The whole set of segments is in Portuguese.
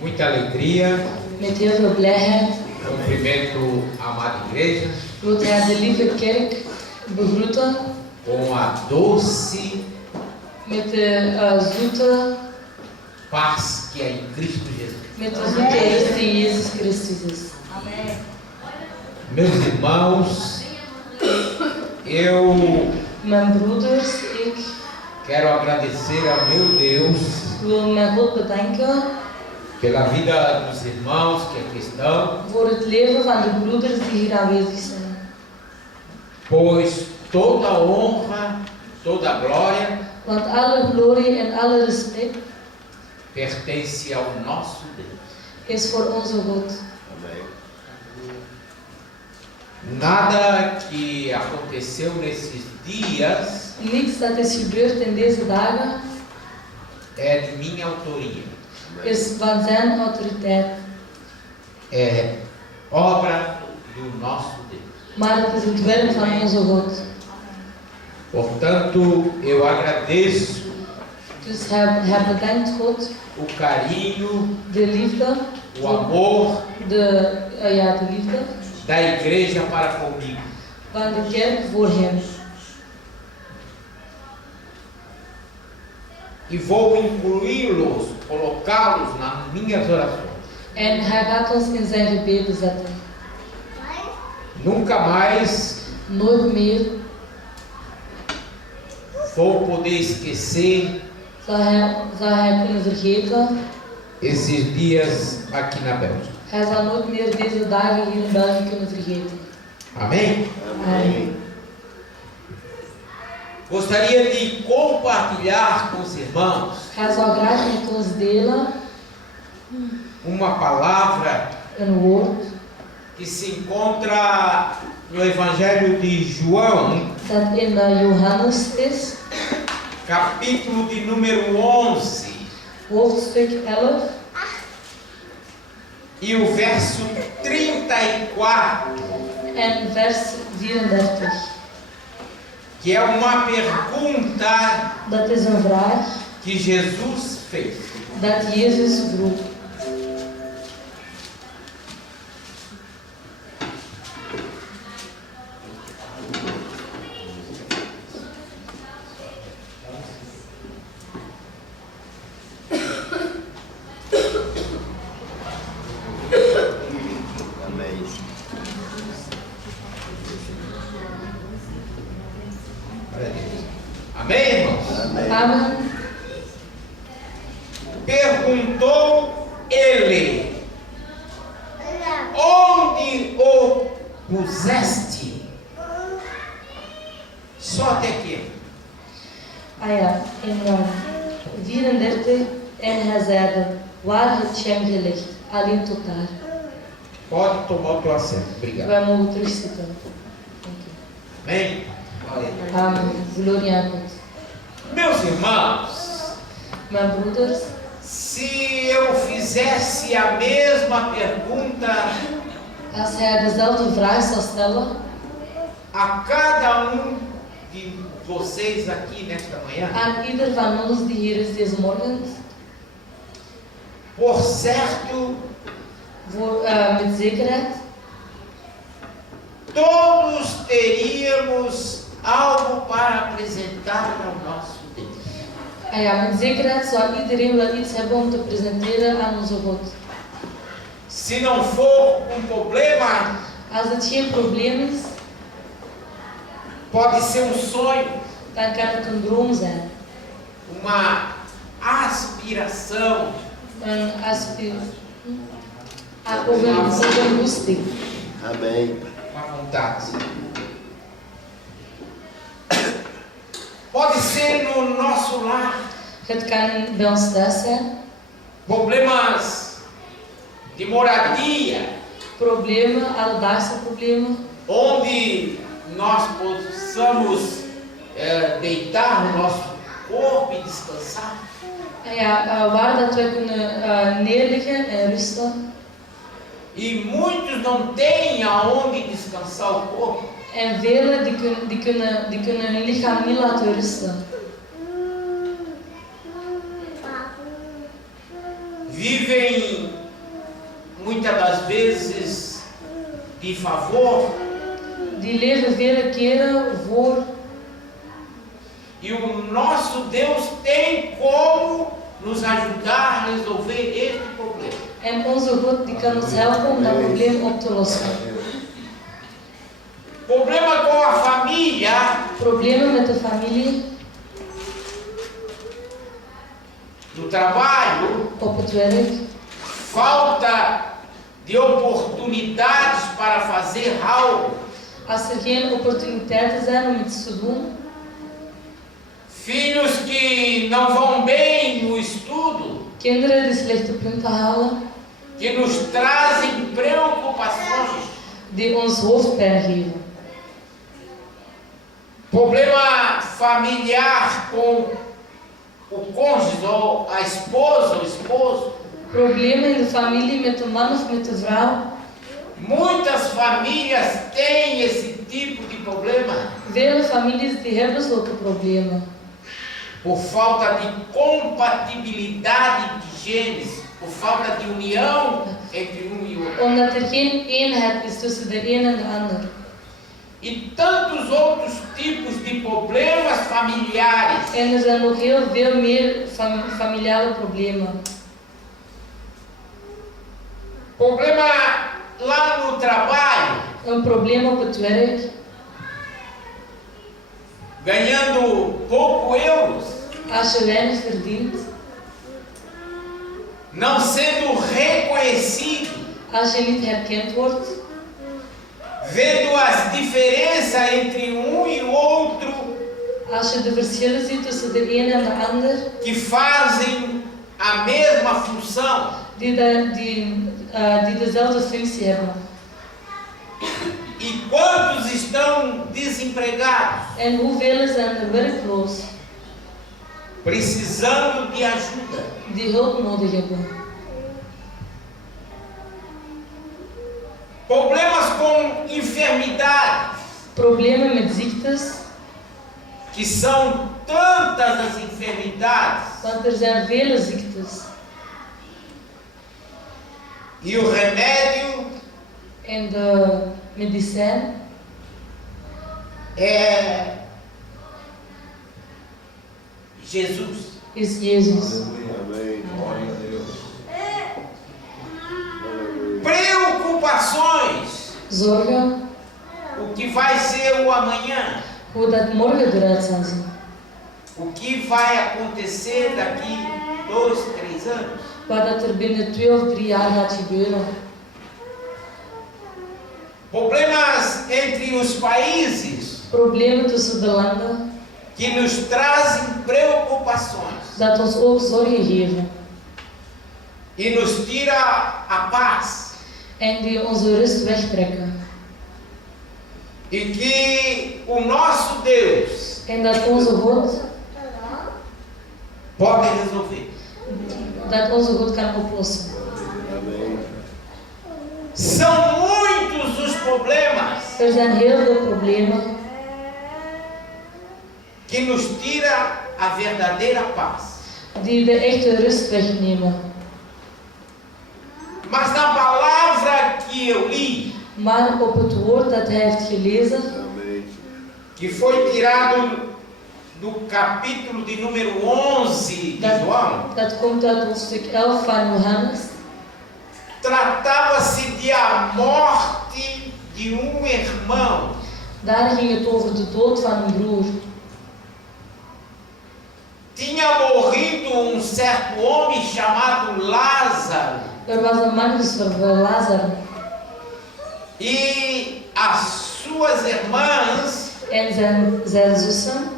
muita alegria, met heel veel blijheid, cumprimento a amada igreja wil hij de lieve kerk begroeten com a doce met de zoete, paz que é em Cristo Jesus. met de zoete rust die in Jezus Christus is. Amém. Meus irmãos, eu Mijn broeders, ik quero agradecer ao meu Deus wil mijn God bedanken pela vida dos irmãos que é cristão, voor het leven van de broeders die hier aanwezig zijn. pois toda honra, toda glória Want alle glorie en alle respect pertence ao nosso Deus. is voor onze God. Nada que aconteceu nesses dias Niets dat is gebeurd in deze dagen é de minha autoria. is van zijn autoriteit. É obra do nosso Deus. Maar het is het werk van onze God. Portanto, eu agradeço Dus hij bedankt God, o carinho, de liefde, o amor de liefde da igreja para comigo. van de kerk voor hem. E vou incluí-los, colocá-los nas minhas orações. En hij gaat ons in zijn gebeden zetten. Nunca mais Nooit meer vou poder esquecer zal hij kunnen vergeten. esses dias aqui na Bélgica. Hij zal nooit meer deze dagen hier in België kunnen vergeten. Amém? Amen. Gostaria de compartilhar com os irmãos Hij zal graag met ons delen uma palavra een woord que se encontra no Evangelho de João, dat in Johannes is, capítulo de número 11, hoofdstuk 11 e o verso 34, en vers 34. que é uma pergunta Dat is een vraag que Jesus fez. dat Jezus vroeg. Amém, irmãos? Amen. Perguntou ele: onde o puseste? Só até aqui. In 34 en hij zeide, waar heb je hem gelegd? Alleen tot daar. Pode tomar o teu assento. Obrigado. Wij mogen terugzitten. Dank u. Amém? Glória a Deus. Amen. Gloria aan God. Meus irmãos, Mijn broeders, se eu fizesse a mesma pergunta als hij dezelfde vraag zou stellen a cada de vocês aqui nesta manhã, aan ieder van ons die hier is deze morgen, por certo, met zekerheid, todos teríamos algo para apresentar ao nosso Deus. met zekerheid zou iedereen wel iets hebben om te presenteren aan onze God. Se não for problema, Als het geen probleem is, pode ser sonho, dan kan het een droom zijn. uma aspiração, Een of een goesting. Amém. uma vontade. Pode ser no nosso lar, Het kan bij ons thuis zijn. problemas de moradia, Problemen, alledaagse problemen, onde nós possamos deitar o nosso corpo e descansar. Waar dat we kunnen neerliggen en rusten. E muitos não têm aonde descansar o corpo. En velen die kunnen hun lichaam niet laten rusten. vivem muitas das vezes de favor, Die leven vele keren voor. e o nosso Deus tem como nos ajudar a resolver este problema. En onze God die kan ons helpen om dat probleem op te lossen. Problema com a família, Problemen met de familie, no trabalho, op het werk, falta de oportunidades para fazer algo, als er geen opportuniteiten zijn om iets te doen, filhos que não vão bem no estudo, kinderen die slechte punten halen, que nos trazem preocupações, die ons hoofdpijn geven. problema familiar com o cônjuge ou a esposa ou esposo. Problemen in de familie met de man of met de vrouw. Muitas famílias têm esse tipo de problema Vele families die hebben zulke problemen. por falta de compatibilidade de genes, por falta de união entre um e outro. Omdat er geen eenheid is tussen de een en de ander. E tantos outros tipos de problemas familiares. En er zijn nog heel veel meer familiale problemen. Problema lá no trabalho, Een probleem op het werk, ganhando pouco euros, als je weinig verdient, não sendo reconhecido, als je niet herkend wordt, vendo as diferenças entre um e o outro, als je de verschillen ziet tussen de een en de ander, que fazem a mesma função, die dezelfde functie hebben. e quantos estão desempregados, En hoeveel zijn er werkloos, precisando de ajuda. die hulp nodig hebben. Problemas com enfermidades, Problemen met ziektes, que são tantas as enfermidades, want er zijn vele ziektes. e o remédio En de medicijn é Jesus. is Jezus. Amém. Glória a Deus. Preocupações, Zorgen o que vai ser o amanhã, hoe dat morgen eruit zal zien. o que vai acontecer daqui 2, 3 anos. Wat dat er binnen 2 of 3 jaar gaat gebeuren. Problemas entre os países Problemen tussen de landen, que nos trazem preocupações dat ons ook zorgen geven. e nos tira a paz. En die onze rust wegtrekken. E que o nosso Deus En dat onze God, pode resolver. dat onze God kan oplossen. Amém. São muitos os problemas Er zijn heel veel problemen que nos tira a verdadeira paz. die de echte rust wegnemen. Mas na palavra que eu li, Maar op het woord dat hij heeft gelezen, Amém. que foi tirado do capítulo de número 11 de João, dat komt uit hoofdstuk 11 van Johannes, tratava-se de a morte de irmão. daar ging het over de dood van een broer. Tinha morrido certo homem chamado Lázaro, Er was een man gestorven, Lazarus, e as suas irmãs, en zijn zussen,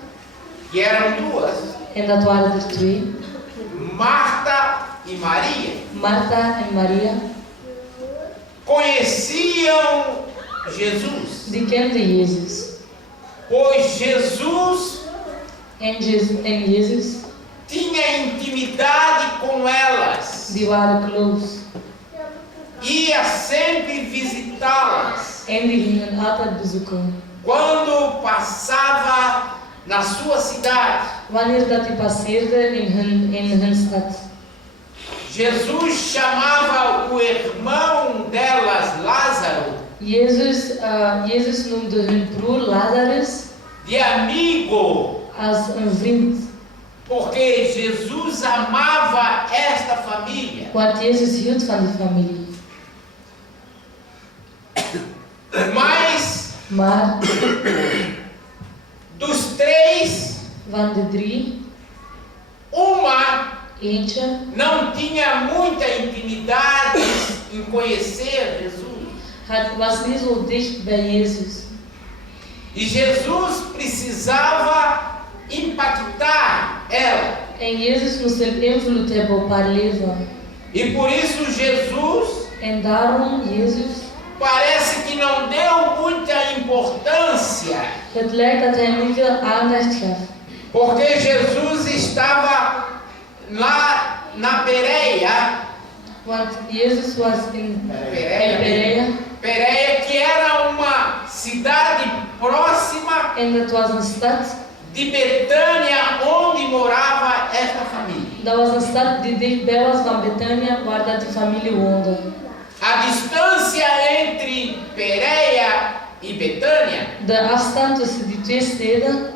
que eram 2, en dat waren er 2, Marta e Maria, Martha en Maria, conheciam Jesus, die kenden Jezus. pois Jesus En Jezus, tinha intimidade com elas, die waren close. ia sempre visitá-las En die gingen altijd bezoeken. quando passava na sua cidade. Wanneer dat die passeerde in hun stad. Jesus chamava o irmão delas, Lázaro, Jezus noemde hun broer Lazarus de amigo, als een vriend. porque Jesus amava esta família. Want Jezus hield van die familie. Mas Maar dos três, van de 3, uma eentje não tinha muita intimidade em conhecer Jesus. was niet zo dicht bij Jezus. E Jesus precisava impactar ela. En Jezus moest een invloed hebben op haar leven. E por isso Jesus En daarom Jezus, parece que não deu muita importância, het lijkt dat hij niet veel aandacht gaf. porque Jesus estava lá na Pérea, Want Jezus was in Perea Pérea, que era uma cidade próxima en dat was een stad. de Betânia, onde morava esta família. Dat was een stad die dichtbij was van Betania, waar dat die familie woonde. A distância entre Pérea e Betânia De afstand tussen die 2 steden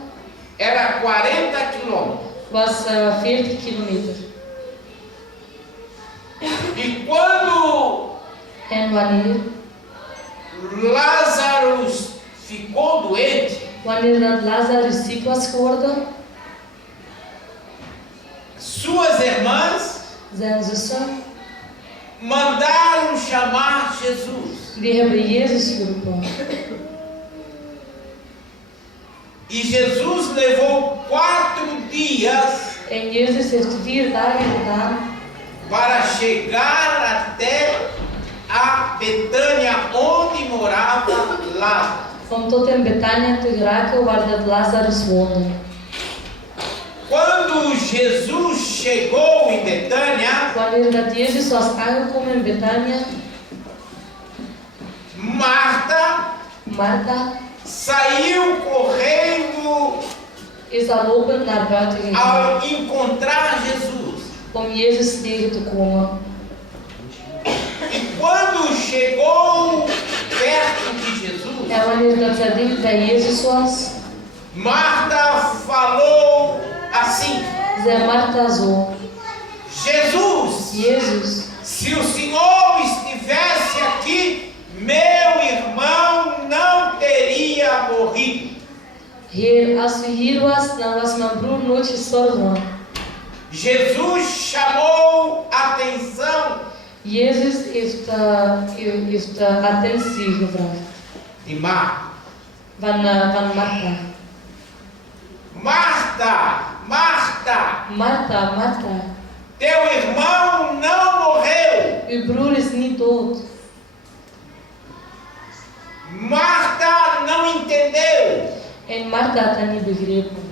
era 40 quilômetros. was 40 kilometer. E quando En wanneer Lázaro ficou doente, dat Lazarus ziek was geworden, suas irmãs zijn zussen, mandaram chamar Jesus. die hebben Jezus geroepen. E Jesus levou 4 dias En Jezus heeft 4 dagen gedaan para chegar até a Betânia, onde morava Lázaro. om tot in Betania te geraken, waar dat Lazarus woonde. Quando Jesus chegou em Betânia, Wanneer dat Jezus was aangekomen in Betania, Martha saiu correndo is al lopend naar buiten gegaan ao encontrar Jesus. om Jezus tegen te komen. E quando chegou perto de Jesus, En wanneer dat zij dicht bij Jezus was, Marta falou assim: zei Martha zo: Jesus, Jezus, se o Senhor estivesse aqui, meu irmão não teria morrido. Heer, als u hier was, dan was mijn broer nooit gestorven. Jesus chamou atenção Jezus heeft attentie gevraagd de Marta. van Martha. Martha, Teu irmão não morreu. uw broer is niet dood. Marta não entendeu. En Martha had dat niet begrepen.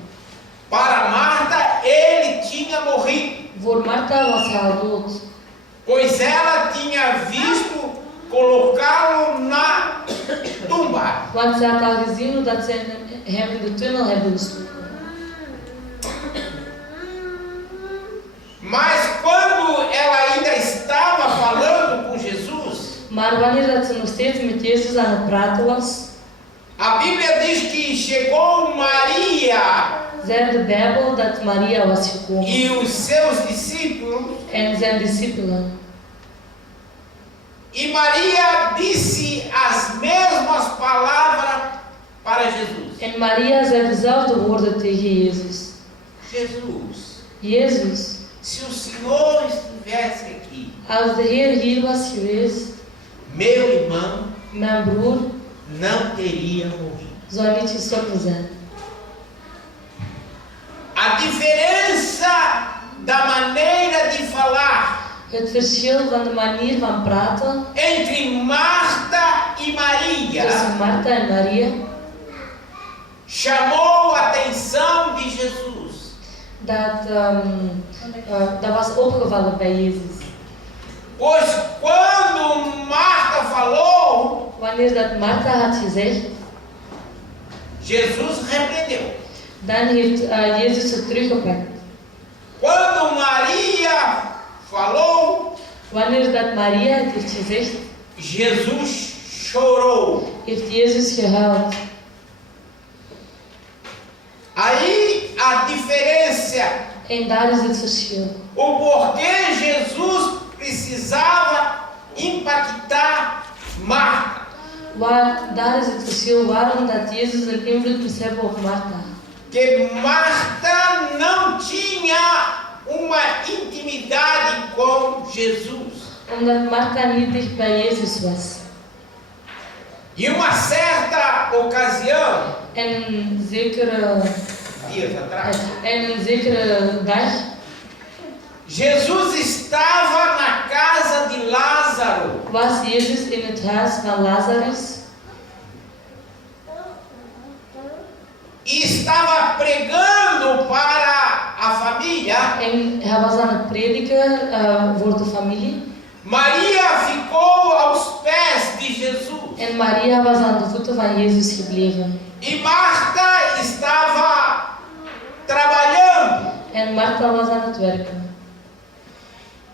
Para Marta, ele tinha morrido, Voor Martha was hij al dood. pois ela tinha visto colocá-lo na tumba. Want ze had al gezien hoe dat ze hem in de tunnel hebben gestoken. Mas quando ela ainda estava falando com Jesus, Maar wanneer dat ze nog steeds met Jezus aan het praten was, a Bíblia diz que chegou Maria zei de Bijbel dat Maria was gekomen e os seus discípulos, en zijn discipelen. e Maria disse as mesmas palavras para Jesus. En Maria zei dezelfde woorden tegen Jezus. Jesus, Jezus, se o Senhor estivesse aqui, als de Heer hier was geweest, meu irmão mijn broer não teria morrido. zou niet gestorven zijn. A diferença da maneira de falar Het verschil van de manier van praten entre Marta e Maria tussen Martha en Maria, chamou a atenção de Jesus. dat was opgevallen bij Jezus. Pois quando Marta falou, Wanneer dat Martha had gezegd, Jesus repreendeu. dan heeft Jezus het teruggepakt. Quando Maria falou, Wanneer dat Maria het heeft gezegd, Jesus chorou. heeft Jezus gehuild. Aí a diferença, En daar is het verschil. o porquê Jesus precisava impactar Marta. Daar is het verschil waarom dat Jezus een invloed moest hebben op Martha. Que Marta não tinha uma intimidade com Jesus. Omdat Martha niet dicht bij Jezus was. Em uma certa ocasião, En een zekere, dias atrás, en een zekere dag, Jesus estava na casa de Lázaro. was Jezus in het huis van Lazarus. E estava pregando para a família. En hij was aan het prediken voor de familie. Maria ficou aos pés de Jesus. En Maria was aan de voeten van Jezus gebleven. E Marta estava trabalhando. En Martha was aan het werken.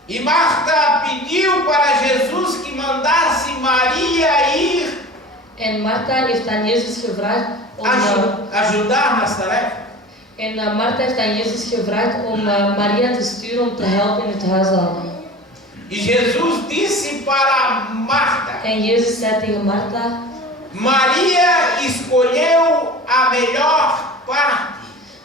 E Marta pediu para Jesus que mandasse Maria ir En Martha heeft aan Jezus gevraagd om... ajudar nas tarefas. En Martha heeft aan Jezus gevraagd om Maria te sturen om te helpen in het huishouden. E Jesus disse para Marta: En Jezus zei tegen Martha: Maria escolheu a melhor parte.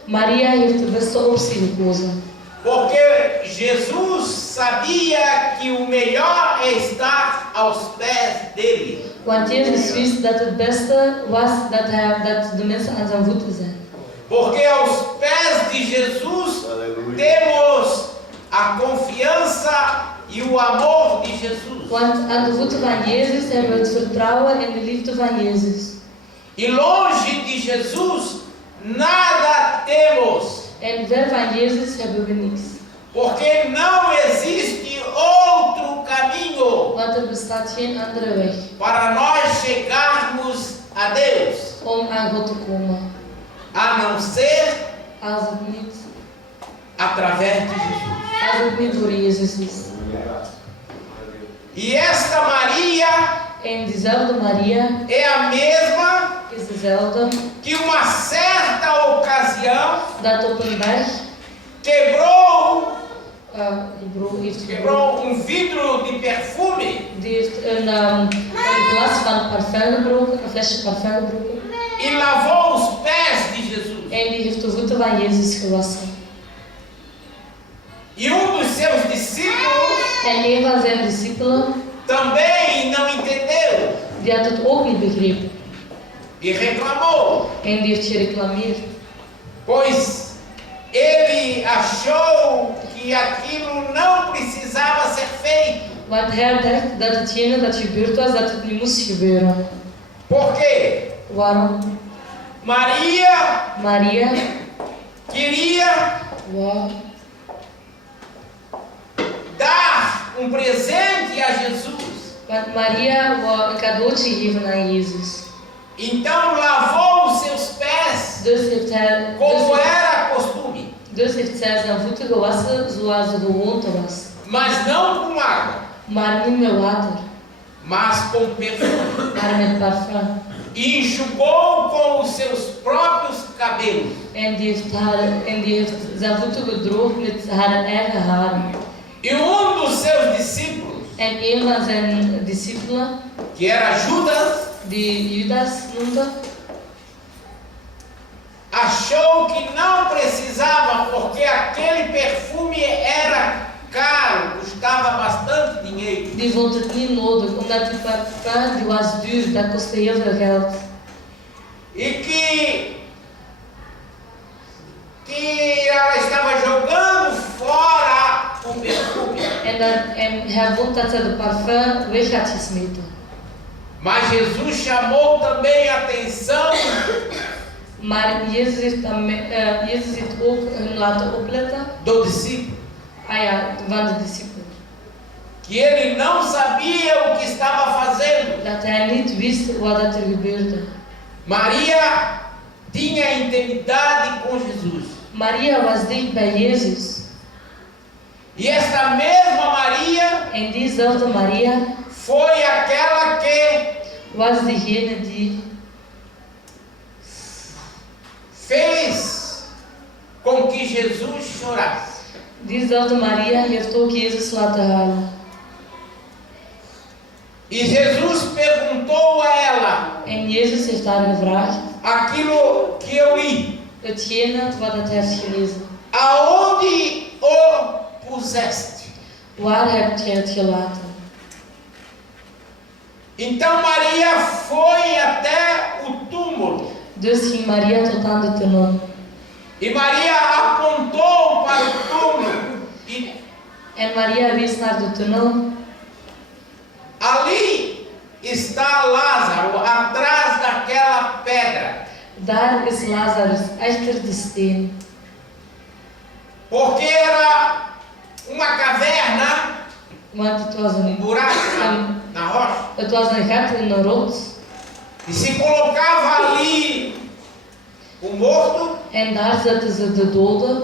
Maria heeft de beste optie gekozen. Porque Jesus sabia que o melhor é estar aos pés dele. Want Jezus wist dat het beste was dat de mensen aan zijn voeten zijn. Porque aos pés de Jesus temos a confiança e o amor de Jesus. Want aan de voeten van Jezus hebben we het vertrouwen en de liefde van Jezus. E longe de Jesus nada temos. En ver van Jezus hebben we niks. Porque não existe outro caminho Want er bestaat geen andere weg para nós chegarmos a Deus, om aan God te komen. a não ser Als het niet, através de Jesus. als het niet door Jezus is. E esta Maria En diezelfde Maria é a mesma is dezelfde que uma certa ocasião dat op een dag quebrou heeft um vidro de perfume die heeft een glas van parfum gebroken, een flesje parfum gebroken. e lavou os pés de Jesus. En die heeft de voeten van Jezus gewassen. E dos seus discípulos En een van zijn discipelen, também não entendeu die had het ook niet begrepen. e reclamou, En die heeft gereclameerd. pois ele achou que aquilo não precisava ser feito. Want hij dacht dat hetgene dat gebeurd was, dat het niet moest gebeuren. Por quê? Waarom? Maria queria wou dar presente a Jesus. want Maria wou een cadeautje geven aan Jezus. Então lavou os seus pés como era costume, Dus heeft zij zijn voeten gewassen zoals de gewoonte was. mas não com água, Maar niet met water, mas com perfume. maar met parfum. E enxugou com os seus próprios cabelos. En die heeft zijn voeten gedroogd met haar eigen haren. E dos seus discípulos, En een van zijn discipelen, que era Judas, die Judas noemde, achou que não precisava, porque aquele perfume era caro, custava bastante dinheiro. die vond het niet nodig, omdat die parfum die was duur, dat kostte heel veel geld. E que ela estava jogando fora o perfume. En hij vond dat ze de parfum weg had gesmeten. Mas Jesus chamou também a atenção Maar Jezus heeft ook hun laten opletten, do discípulo, van de discipelen. que ele não sabia o que estava fazendo. Dat hij niet wist wat er gebeurde. Maria tinha intimidade com Jesus. Maria was dicht bij Jezus. E esta mesma Maria En diezelfde Maria foi aquela que was degene die fez com que Jesus chorasse. diezelfde Maria heeft ook Jezus laten huilen. E Jesus perguntou a ela En Jezus heeft haar gevraagd aquilo que eu li: hetgene wat het heeft gelezen. aonde o puseste? Waar hebt gij het gelaten? Então Maria foi até o túmulo. Dus ging Maria tot aan de tunnel. E Maria apontou para o túmulo. E En Maria wees naar de tunnel. ali está Lázaro, atrás daquela pedra. Daar is Lazarus, achter de steen. Porque era uma caverna, Want het was buraco na rocha. het was een gat in een rots. E se colocava ali o morto, En daar zetten ze de dode.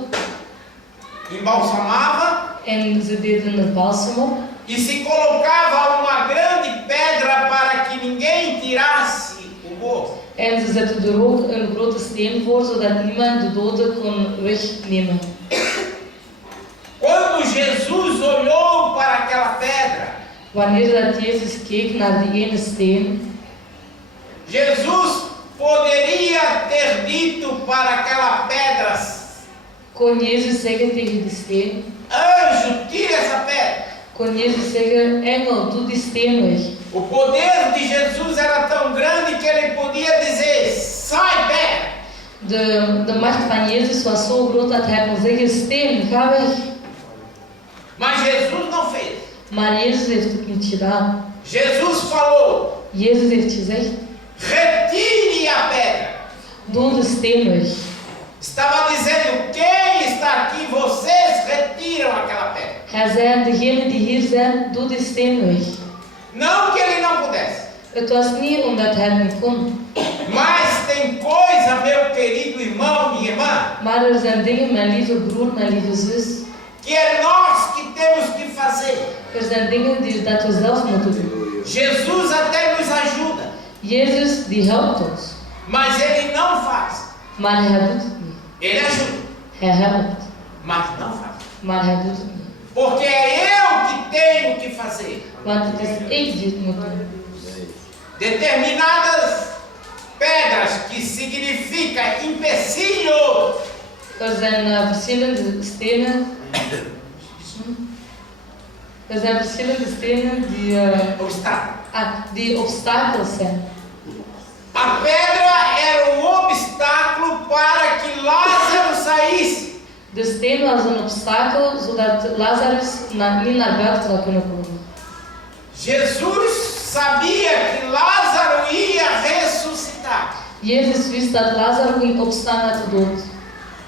embalsamava, En ze deden er balsem op. e se colocava uma grande pedra para que ninguém tirasse o morto. En ze zetten er ook een grote steen voor, zodat niemand de dode kon wegnemen. Quando Jesus olhou para aquela pedra, Wanneer dat Jezus keek naar die ene steen, Jesus poderia ter dito para aquela pedra: kon Jezus zeggen tegen die steen, anjo, tira essa pedra. kon Jezus zeggen, engel, doe die steen weg. O poder de Jesus era tão grande que ele podia dizer: sai pedra. De macht van Jezus was zo groot dat hij kon zeggen, steen, ga weg. Mas Jesus não fez. Maar Jezus heeft het niet gedaan. Jesus falou: Jezus heeft gezegd, retire a pedra. doe de steen weg. Estava dizendo: quem está aqui, vocês retiram aquela pedra. Hij zei, degenen die hier zijn, doe die steen weg. Não que ele não pudesse, Het was niet omdat hij het niet kon. mas tem coisa, meu querido irmão, minha irmã, Maar er zijn dingen, mijn lieve broer, mijn lieve zus. que é nós que temos que fazer. Er zijn dingen die dat we zelf moeten doen. Jesus até nos ajuda, Jezus die helpt ons. mas ele não faz. Maar hij doet het niet. Ele ajuda, Hij helpt. mas não faz. Maar hij doet het niet. Porque é eu que tenho que fazer. Want het is ik die het moet doen. Determinadas pedras, que significa empecilho, Er zijn verschillende stenen. Er zijn verschillende stenen die obstakels zijn. a pedra era um obstáculo para que Lázaro saísse. De steen was een obstakel zodat Lazarus niet naar buiten zou kunnen komen. Jesus sabia que Lázaro ia ressuscitar, Jezus wist dat Lazarus ging opstaan uit de dood.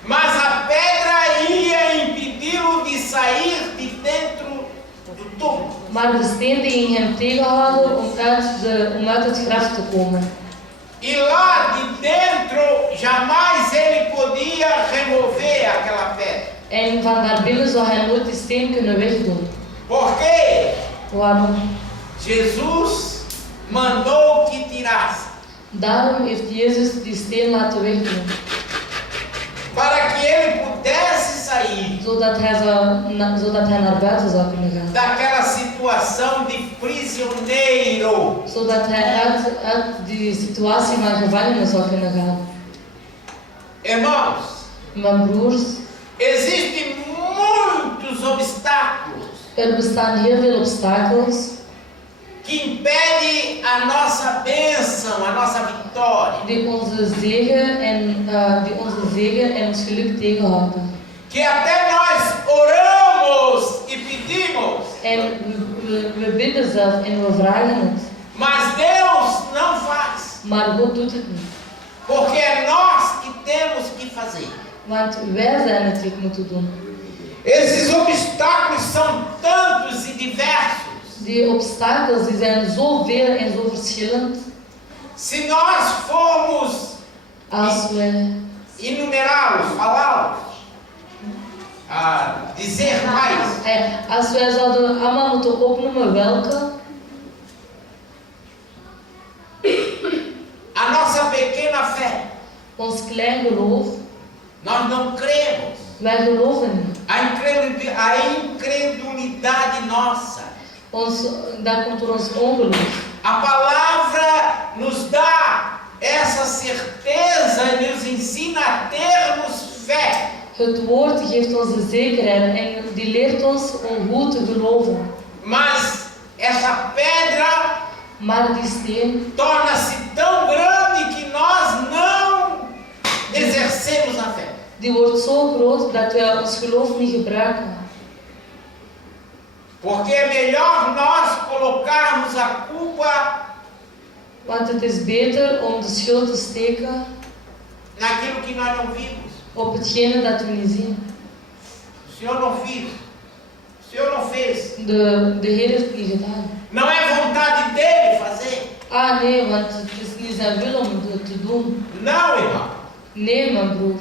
mas a pedra ia impedi-lo de sair de dentro do túmulo. Maar de steen die ging hem tegenhouden om uit het graf te komen. E lá de dentro jamais ele podia remover aquela pedra. En van daar binnen zou hij nooit die steen kunnen wegdoen. Por quê? Waarom? Jesus mandou que tirasse, Daarom heeft Jezus die steen laten wegdoen. para que ele pudesse sair Zodat hij naar buiten zou kunnen gaan. daquela situação de prisioneiro. Zodat hij uit die situatie van gevangenen zou kunnen gaan. Irmãos, Mijn broers, existem muitos obstáculos er bestaan heel veel obstakels que impedem a nossa bênção, a nossa vitória. die onze zegen en ons geluk tegenhouden. Que até nós oramos e pedimos, En we bidden zelf en we vragen het. mas Deus não faz. Maar God doet het niet. Porque é nós que temos que fazer. Want wij zijn het die het moeten doen. Esses obstáculos são tantos e diversos. Die obstakels die zijn zoveel en zo verschillend. Se nós formos Als we enumerá-los, falá-los, dizer mais. Als wij zouden allemaal moeten opnoemen welke, A nossa pequena fé. ons klein geloof, Nós não cremos. wij geloven niet. A incredulidade nossa. Dat komt door ons ongeloof. A palavra nos dá essa certeza e nos ensina a termos fé. Het woord geeft ons de zekerheid en die leert ons om goed te geloven. Mas essa pedra Maar die steen torna-se tão grande que nós não exercemos a fé. die wordt zo groot dat wij ons geloof niet gebruiken. Porque é melhor nós colocarmos a culpa Want het is beter om de schuld te steken naquilo que nós não vimos. op hetgene dat we niet zien. O Senhor não fez. O Senhor não fez. De Heer heeft het niet gedaan. Não é vontade dele fazer. Ah nee, want het is niet zijn wil om het te doen. Não, irmão. Nee, mijn broer.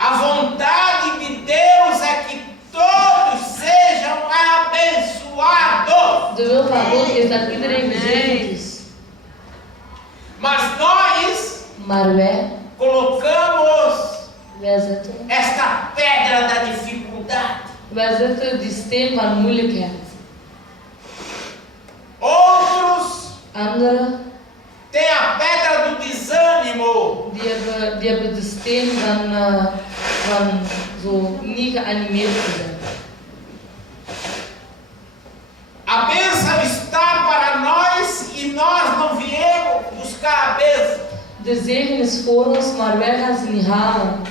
A vontade de Deus é que todos sejam abençoados. De wil van God is dat iedereen gezegend is. Mas nós Maar wij zetten esta pedra da dificuldade. Wij zetten die steen van moeilijkheid. Outros Anderen têm a pedra do desânimo. die hebben de steen van zo niet geanimeerd te zijn. A bênção está para nós e nós não viemos buscar a bênção. De zegen is voor ons, maar wij gaan ze niet halen.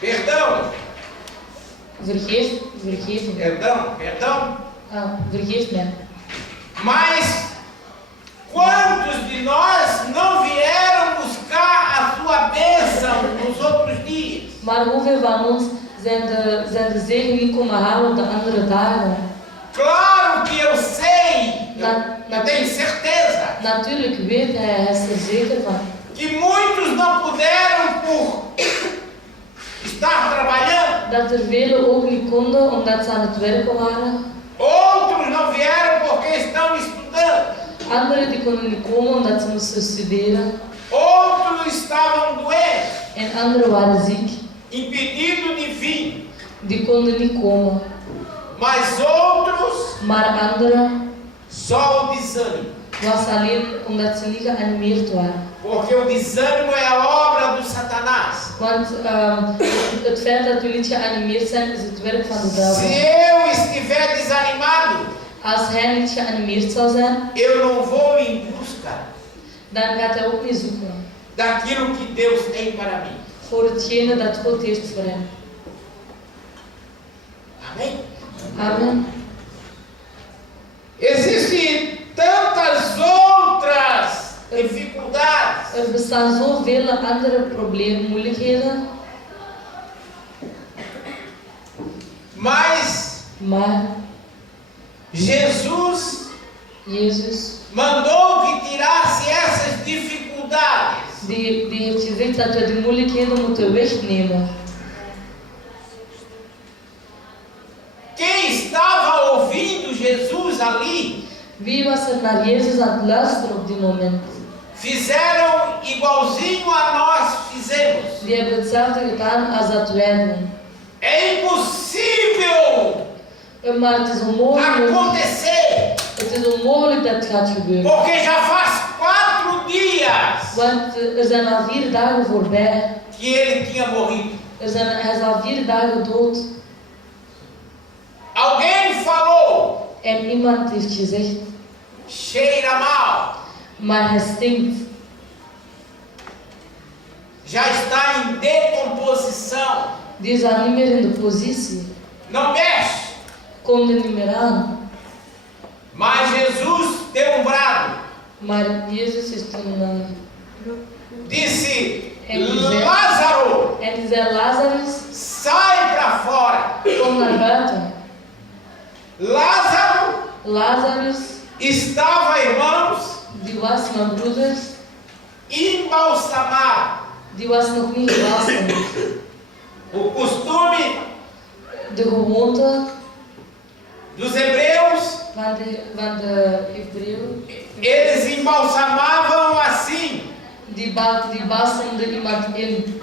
Perdão. Vergeef me. Perdão. Vergeef mij. Mas quantos de nós não vieram buscar a sua bênção nos outros dias? Maar hoeveel van ons zijn de zegen niet komen halen op de andere dagen? Claro que eu sei, eu tenho certeza. Natuurlijk weet hij is er zeker van. Que muitos não puderam por estar trabalhando. Dat er velen ook niet konden omdat ze aan het werken waren. Outros não vieram porque estão estudando. Anderen die konden niet komen omdat ze moesten studeren. Outros estavam doentes. En anderen waren ziek. Impedido de vir. Die konden niet komen. Mas outros, Maar anderen só o desânimo. was alleen omdat ze niet geanimeerd waren. Porque o desânimo é a obra do Satanás. Want het feit dat we niet geanimeerd zijn is het werk van de Se duivel. eu estiver desanimado, Als hij niet geanimeerd zou zijn, eu não vou em busca dan gaat hij ook niet zoeken daquilo que Deus tem para mim. voor hetgene dat God heeft voor hem. Amém? Amen. Existem tantas outras dificuldades. Er bestaan zoveel andere problemen, moeilijkheden. Mas Maar Jesus Jezus, mandou que tirasse essas dificuldades. die heeft gezegd dat we de moeilijkheden moeten wegnemen. Quem estava ouvindo Jesus ali, Wie was er naar Jezus aan het luisteren op die moment? fizeram igualzinho a nós fizemos. Die hebben hetzelfde gedaan als dat wij doen. É impossível Maar het is onmogelijk. acontecer, Het is onmogelijk dat het gaat gebeuren. porque já faz 4 dias Want er zijn al 4 dagen voorbij. que ele tinha morrido. Hij is al 4 dagen dood. Alguém falou, En iemand heeft gezegd, cheira mal, maar hij stinkt. já está em decomposição, Die is al niet meer in de positie. não mexe. Komt er niet meer aan. Mas Jesus deu um brado, Maar Jezus is toen... disse, En die zei- Lázaro, En die zei, Lazarus, sai para fora. kom naar buiten. Lázaro Lazarus, estava, irmãos, die was mijn broeders, embalsamado. die was nog niet gewassen. o costume de gewoonte dos hebreus, van de Hebreeën, eles embalsamavam assim. die basten iemand in.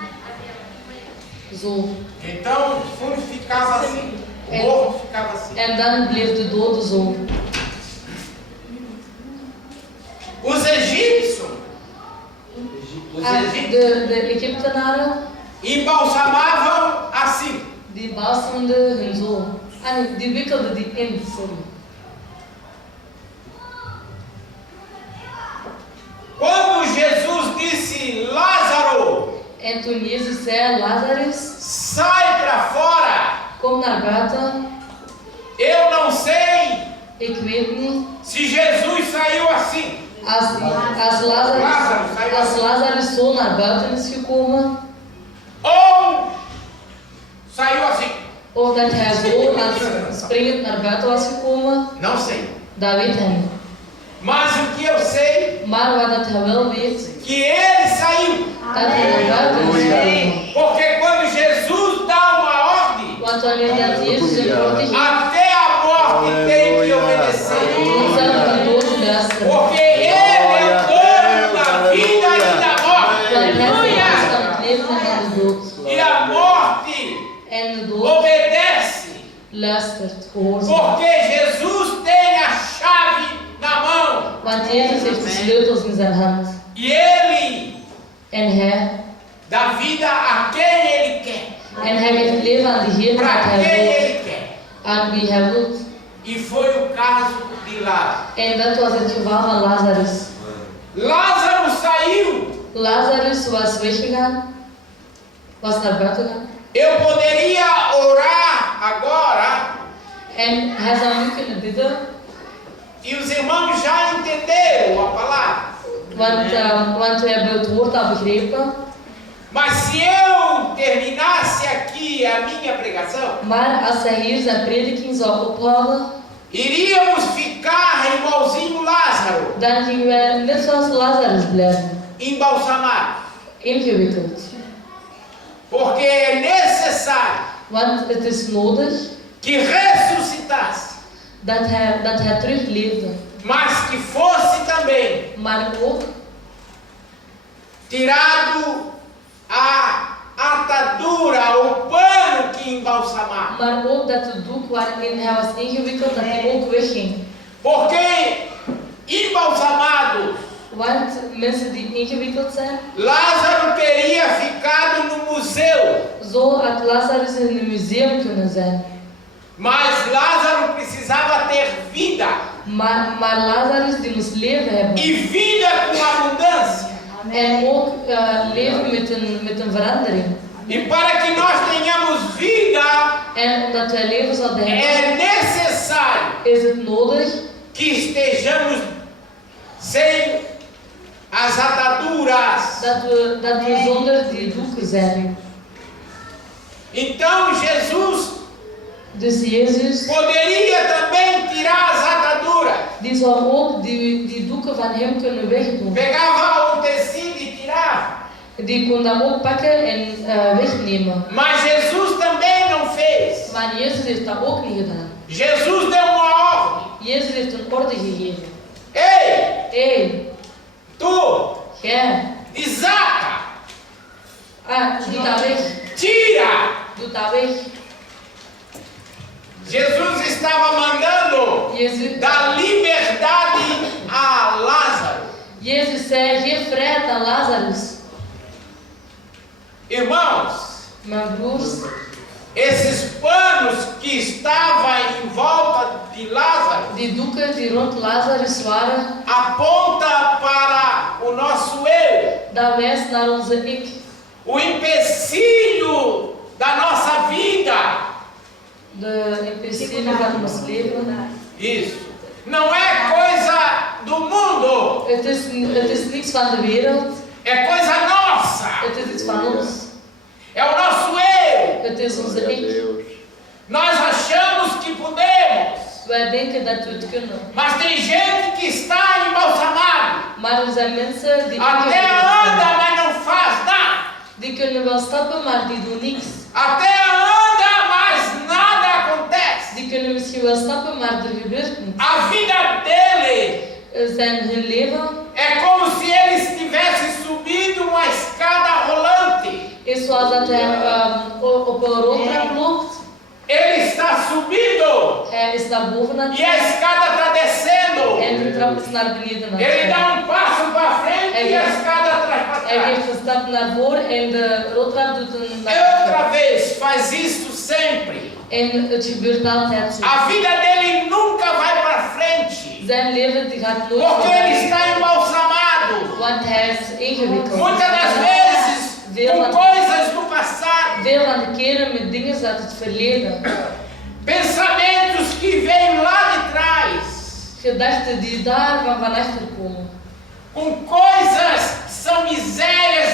Zo. Então o defunto ficava assim, o morto ficava assim. En dan bleef de dode zo. Os egípcios, De Egyptenaren, embalsamavam assim. die basten hun zo. En die wikkelden die in, sorry. Quando Jesus disse, Lázaro, En toen Jezus zei, Lazarus, sai para fora, kom naar buiten. eu não sei Ik weet niet. se Jesus saiu assim. Als Lazarus zo naar buiten is gekomen, Ou saiu assim. of dat hij zo als springend naar buiten was gekomen, Não sei. dat weet hij niet. Mas o que eu sei Maar wat dat hij wel weet, que ele saiu. dat hij naar buiten is gekomen. Porque quando Jesus dá uma ordem, Want wanneer dat Jezus een orde geeft, até a morte tem que obedecer. dan zal de dood luisteren. Porque ele é o dono da vida e da morte. Want hij is van het leven en van de dood. E a morte En de dood obedece. luistert, gehoorzaam. Porque Jesus tem a chave na mão. Want Jezus heeft de sleutels in zijn hand. E ele En hij dá vida a quem ele quer. En hij geeft leven aan diegene dat Para hij quem wil, ele quer. aan wie hij wil. E foi o caso de Lázaro. En dat was het geval van Lazarus. Lázaro saiu. Lazarus was weggegaan, was naar buiten gegaan. Eu poderia orar agora En hij zou nu kunnen bidden, e os irmãos já entenderam a palavra. want we hebben het woord al begrepen. Mas se eu terminasse aqui a minha pregação, Maar als hij hier zijn prediking zou ophouden, iríamos ficar igualzinho Lázaro, dan gingen wij net zoals Lazarus blijven, embalsamado. ingewikkeld. Porque é necessário Want het is nodig que ressuscitasse, dat hij terugleefde. mas que fosse também Maar ook tirado a atadura, o pano que embalsamava. Maar ook dat het doek waarin hij was ingewikkeld, dat hij ook wegging. Porque embalsamado, Want mensen die ingewikkeld zijn, Lázaro teria ficado no museu. zo had Lazarus in een museum kunnen zijn. Mas Lázaro precisava ter vida. Maar Lazarus die moest leven hebben. E vida com abundância. En ook leven met een verandering. E para que nós tenhamos vida, En omdat wij leven zouden hebben, é necessário is het nodig que estejamos sem as ataduras. dat we zonder die doeken zijn. Então Jesus Dus Jezus, poderia também tirar as ataduras. die zou ook die doeken van hem kunnen wegdoen. Pegava um tecido e tirava. Die kon dat ook pakken en wegnemen. Mas Jesus também não fez. Maar Jezus heeft dat ook niet gedaan. Jesus deu uma ordem. Jezus heeft een orde gegeven. Ei, Hé, tu, jij, desata, doe dat weg. tira. Doe dat weg. Jesus estava mandando Jezus, dar liberdade a Lázaro. Jezus zei, geef vrijheid aan Lazarus. Irmãos, Mijn broers, esses panos que estavam em volta de Lázaro die doeken die rond Lazarus waren, aponta para o nosso eu, dat wijst naar onze ik. o empecilho da nossa vida. De empecilho van ons leven. Isso. Não é coisa do mundo, Het is niks van de wereld. é coisa nossa. Het is iets van ons. É o nosso eu. Het is onze ik. Deus. Nós achamos que podemos, Wij denken dat we het kunnen. mas tem gente que está embalsamado. Maar er zijn mensen die Até ingewikkeld anda, zijn. mas não faz nada. Die kunnen wel stappen, maar die doen niks. Até anda, mas nada acontece. Die kunnen misschien wel stappen, maar er gebeurt niets. A vida dele Hun leven é como se ele tivesse subido uma escada rolante. is zoals dat hij op een roltrap loopt. Ele está subindo Hij is naar boven aan het e a escada está descendo. en de trap is naar beneden aan het Ele gaan. dá passo para frente e a escada atrás para Hij trás. geeft een stap naar voren en de roltrap doet een naar E outra achter. vez, faz isso sempre. En het gebeurt altijd zo. A vida dele nunca vai para frente, Zijn leven die gaat nooit porque ele voorbij, está embalsamado. want hij is ingewikkeld. Muitas das vezes com coisas do passado, Veel van de keren met dingen uit het verleden. pensamentos que vêm lá de trás, Gedachten die daar van achter komen. com coisas, são misérias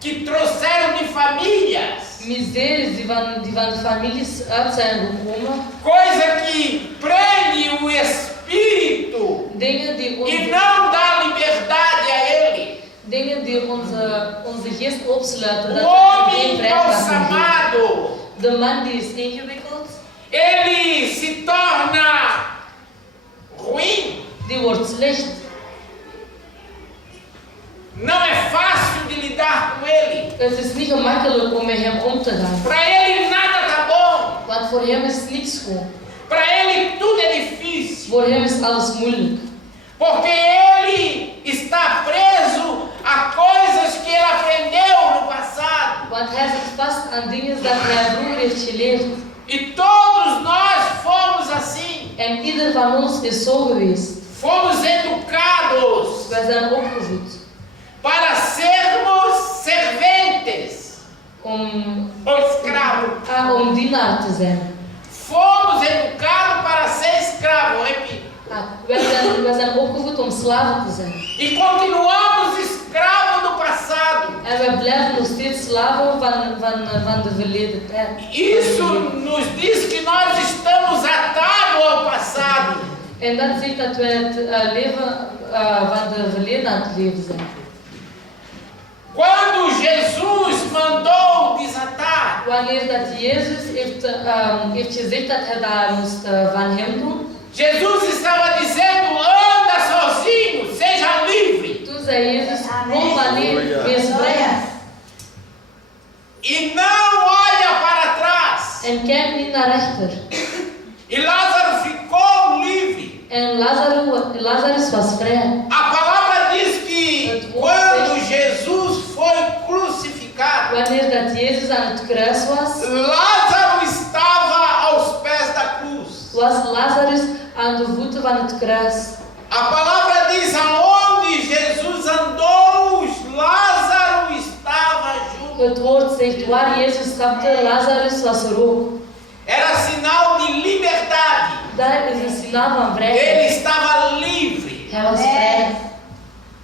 que trouxeram de famílias, Misérias die van de families uit zijn gekomen. coisa que prende o espírito Dingen die e onze, não dá liberdade a ele. dingen die onze geest opsluiten. O Dat we homem geen vrijheid geven. embalsamado, De man die is ingewikkeld, ele se torna ruim. die wordt slecht. Não é fácil de lidar com ele. Het is niet gemakkelijk om met hem om te gaan. Para ele nada tá bom. Want voor hem is niets goed. Para ele tudo é difícil. Voor hem is alles moeilijk. Porque ele está preso a coisas que ele aprendeu no passado. Want hij zit vast aan dingen dat hij vroeger heeft geleerd. E todos nós fomos assim. En ieder van ons is zo geweest. Fomos educados Wij zijn opgevoed para sermos serventes om ou escravos. om dienaar te zijn. Fomos educados para ser escravos. Repito. Wij zijn opgevoed om slaven te zijn. E continuamos escravos do passado. En wij blijven nog steeds slaven van de verleden tijd. Isso nos diz que nós estamos atados ao passado. En dat zegt dat wij het leven van de verleden aan het leven zijn. Quando Jesus mandou desatar, Wanneer dat Jezus heeft gezegd dat hij dat moest van hem doen, Jesus estava dizendo: anda sozinho, seja livre. toen zei Jezus, loop alleen, wees vrij. E não olha para trás. En kijk niet naar achter. E Lázaro ficou livre. En Lazarus was vrij. A palavra diz que quando Jesus foi crucificado, Wanneer dat Jezus aan het kruis was, Lázaro estava aos pés da cruz. was Lazarus aan de voeten van het kruis. A palavra diz: aonde Jesus andou, Lázaro estava junto. Het woord zegt, waar Jezus stapte, Lazarus was er ook. Era sinal de liberdade. Dat is een signaal van Ele vrijheid. estava livre. Hij was vrij.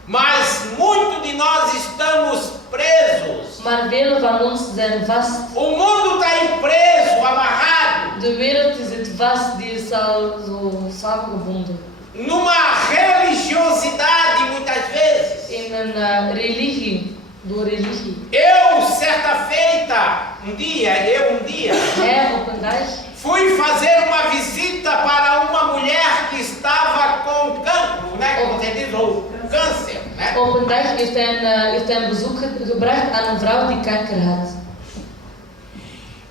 Mas muito de nós estamos presos. Maar velen van ons zijn vast. O mundo está aí preso, amarrado, De wereld is het vast, die is al zo samengebonden. numa religiosidade muitas vezes. In een religie, door religie. Eu, certa feita, um dia, Hij op een dag fui fazer uma visita para uma mulher que estava com cancro, né? Como você diz, ou câncer, né? Op een dag heeft hij een bezoek gebracht aan een vrouw die kanker had.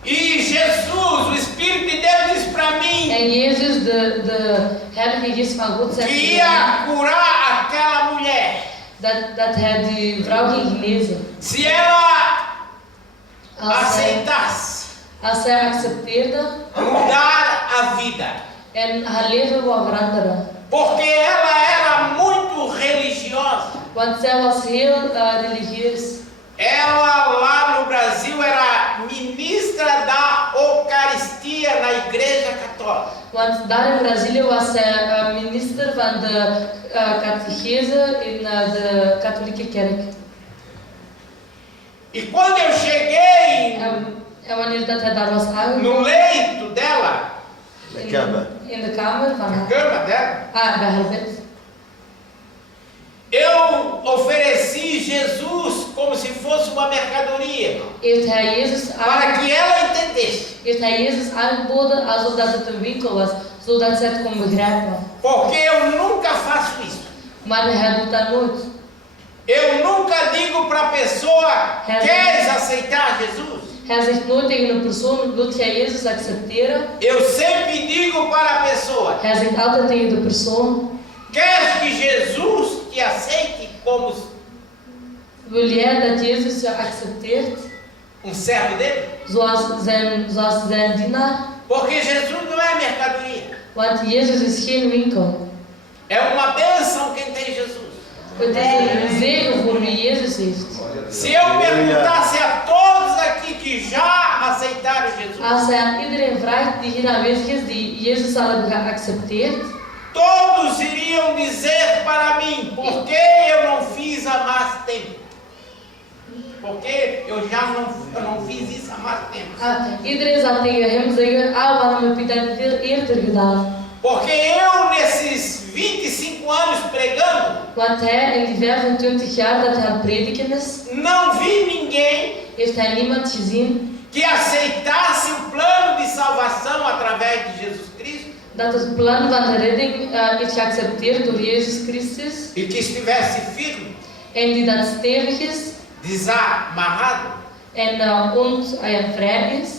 E Jesus, o Espírito de Deus, disse para mim En Jezus, de Heilige Geest van God, zei que tegen ia hem curar aquela mulher dat hij die vrouw ging genezen. se ela Als hij accepteerde mudar a vida. en haar leven wou veranderen. Porque ela era muito religiosa. Want zij was heel religieus. Ela lá no Brasil era ministra da Eucaristia na Igreja Católica. Want daar in Brazilië was zij minister van de catechese in de katholieke kerk. E quando eu cheguei En wanneer dat hij daar was no aangekomen, leito dela, in de kamer van na haar, cama dela, bij haar bed, eu ofereci Jesus como se fosse uma mercadoria, irmão, heeft hij Jezus para que ela entendesse. aangeboden alsof het een winkel was, zodat ze het kon begrijpen. Porque eu nunca faço isso. Maar hij doet dat nooit. Eu nunca digo para a pessoa, É. queres aceitar Jesus? Hij zegt nooit tegen een persoon, wilt jij Jezus accepteren? Eu sempre digo para a pessoa, Hij zegt altijd tegen de persoon, queres que Jesus te aceite como wil jij dat Jezus je accepteert servo dele? zoals zijn dienaar? Porque Jesus não é mercadoria. Want Jezus is geen winkel. É uma bênção quem tem Jesus. Het is een zegen voor wie Jezus heeft. Se eu perguntasse a todos aqui que já aceitaram Jesus, Als hij aan iedereen vraagt die hier aanwezig is, die Jezus al hebben geaccepteerd, todos iriam dizer para mim, por que eu não fiz há mais tempo? Porque eu não fiz isso há mais tempo. iedereen zal tegen hem zeggen, waarom heb je dat niet veel eerder gedaan? Porque eu, nesses 25 anos pregando, Want hij in die 25 jaar dat hij aan het prediken is, não vi ninguém heeft hij niemand gezien que aceitasse o plano de salvação através de Jesus Cristo dat het plan van de redding is geaccepteerd door Jezus Christus e que estivesse firme, en die dat stevig is desamarrado, en vrij is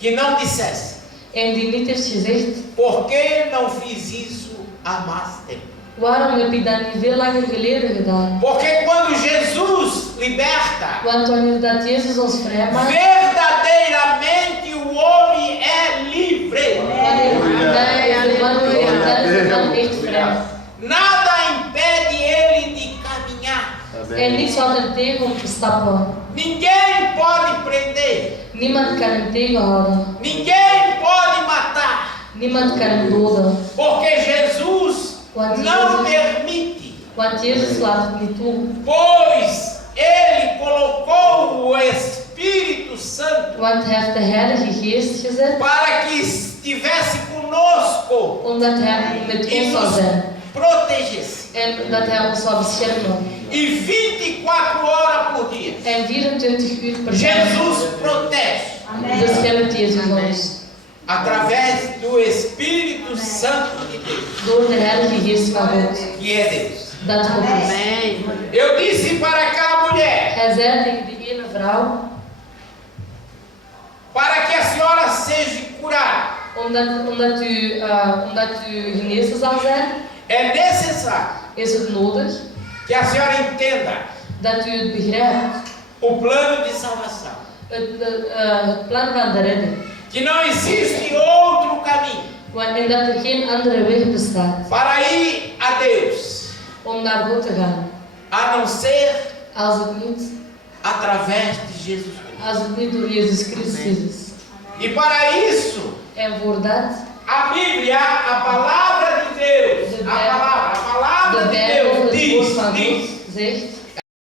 que não dissesse, en die niet heeft gezegd, por que não fiz isso há mais tempo? waarom heb ik dat niet veel langer geleden gedaan? Porque quando Jesus liberta, Want wanneer dat Jezus ons vrijmaakt, verdadeiramente o homem é livre. wanneer hij is de man vrij, dan is de man echt vrij. Nada impede ele de caminhar. En niets houdt hem tegen om te stappen. Ninguém pode prender. Niemand kan hem tegenhouden. Ninguém pode matar. Niemand kan hem doden. Porque Jesus Want não Jezus, permite. want Jezus laat het niet toe. Pois ele colocou o Espírito Santo Want hij heeft de Heilige Geest gezet, para que estivesse conosco omdat hij met e ons zal nos zijn. protegesse. En dat hij ons zal beschermen. E 24 horas por dia. En 24 uur per dag Jesus protege beschermt Jezus ons. através do Espírito Santo de Deus, Door de Heilige Geest van God. que é Deus. Dat God is. Eu disse para aquela mulher, Hij zei tegen die ene vrouw, para que a senhora seja curada, omdat u genezen zal zijn, é necessário is het nodig que a senhora entenda dat u het begrijpt. o plano de salvação. Het plan van de redding. Que não existe outro caminho En dat er geen andere weg bestaat para ir a Deus, om naar God te gaan. a não ser Als het niet, através de Jesus Cristo. door Jezus Christus is. E para isso, En voor dat, a Bíblia, a palavra de Deus, a palavra de de Bijbel, Deus het woord van God diz zegt